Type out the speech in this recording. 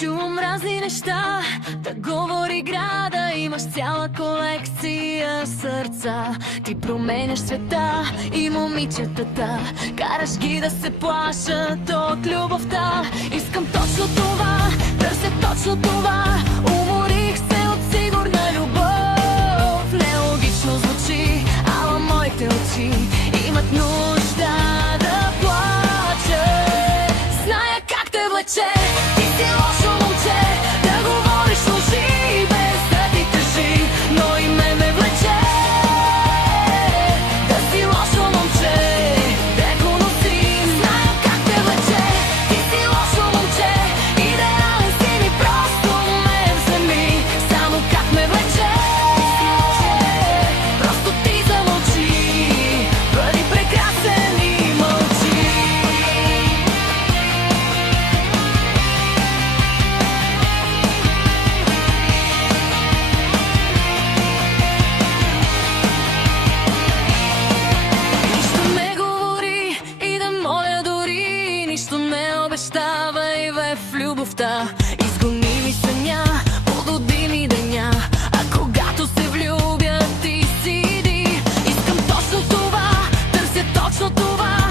Чувам разни неща, да говори града. Имаш цяла колекция сърца. Ти променяш света и момичетата. Караш ги да се плашат от любовта. Искам точно това, търся точно това. Уморих се от сигурна любов. Нелогично звучи, ала моите очи имат нужда да плачат. Зная как те влече. Ти си лошо момче, да говориш лъжи без да ти тежи, но и ме влече. Да си лошо момче, да го носим. Зная как те влече. Ти си лошо момче, идеален си ми, просто ме вземи. Само как ме влече. Просто ти замълчи, бъди прекрасен и мълчи. Нищо не говори и да моля дори, нищо не обещавай в любовта. Изгони ми съня, пододи ми деня, а когато се влюбя ти си иди. Искам точно това, търся точно това.